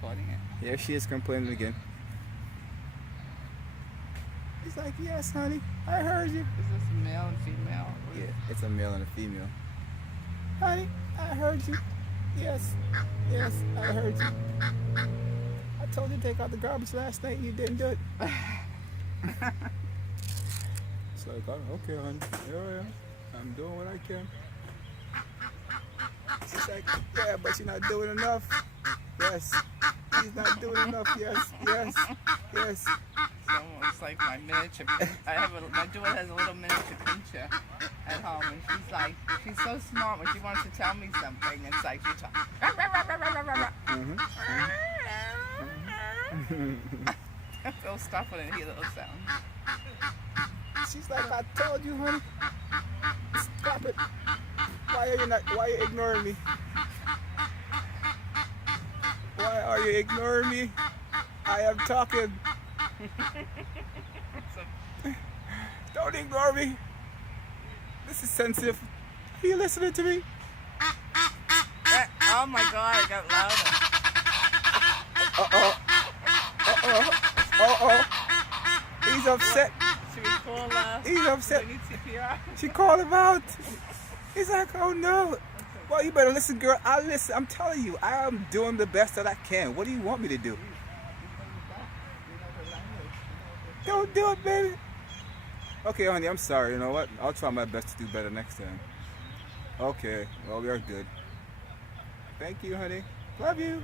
recording it. Yeah, she is complaining again. He's like, yes, honey, I heard you. Is this male and female? Yeah, it's a male and a female. Honey, I heard you. Yes, yes, I heard you. I told you to take out the garbage last night and you didn't do it. It's like, oh, okay, honey, here I am. I'm doing what I can. She's like, yeah, but you're not doing enough. Yes, he's not doing enough. Yes, yes, yes. It's almost like my miniature. My daughter has a little miniature pincher at home, and she's so smart when she wants to tell me something. It's like she talks. Phil, stop when I hear those sounds. She's like, I told you, honey. Stop it. Why are you ignoring me? Why are you ignoring me? I am talking. Don't ignore me. This is sensitive. Are you listening to me? Oh my God, I got louder. He's upset. Should we call He's upset. we need CPR? She called him out. He's like, oh no. Well, you better listen, girl. I listen. I'm telling you, I am doing the best that I can. What do you want me to do? Don't do it, baby. Okay, honey, I'm sorry. You know what? I'll try my best to do better next time. Okay. Well, we are good. Thank you, honey. Love you.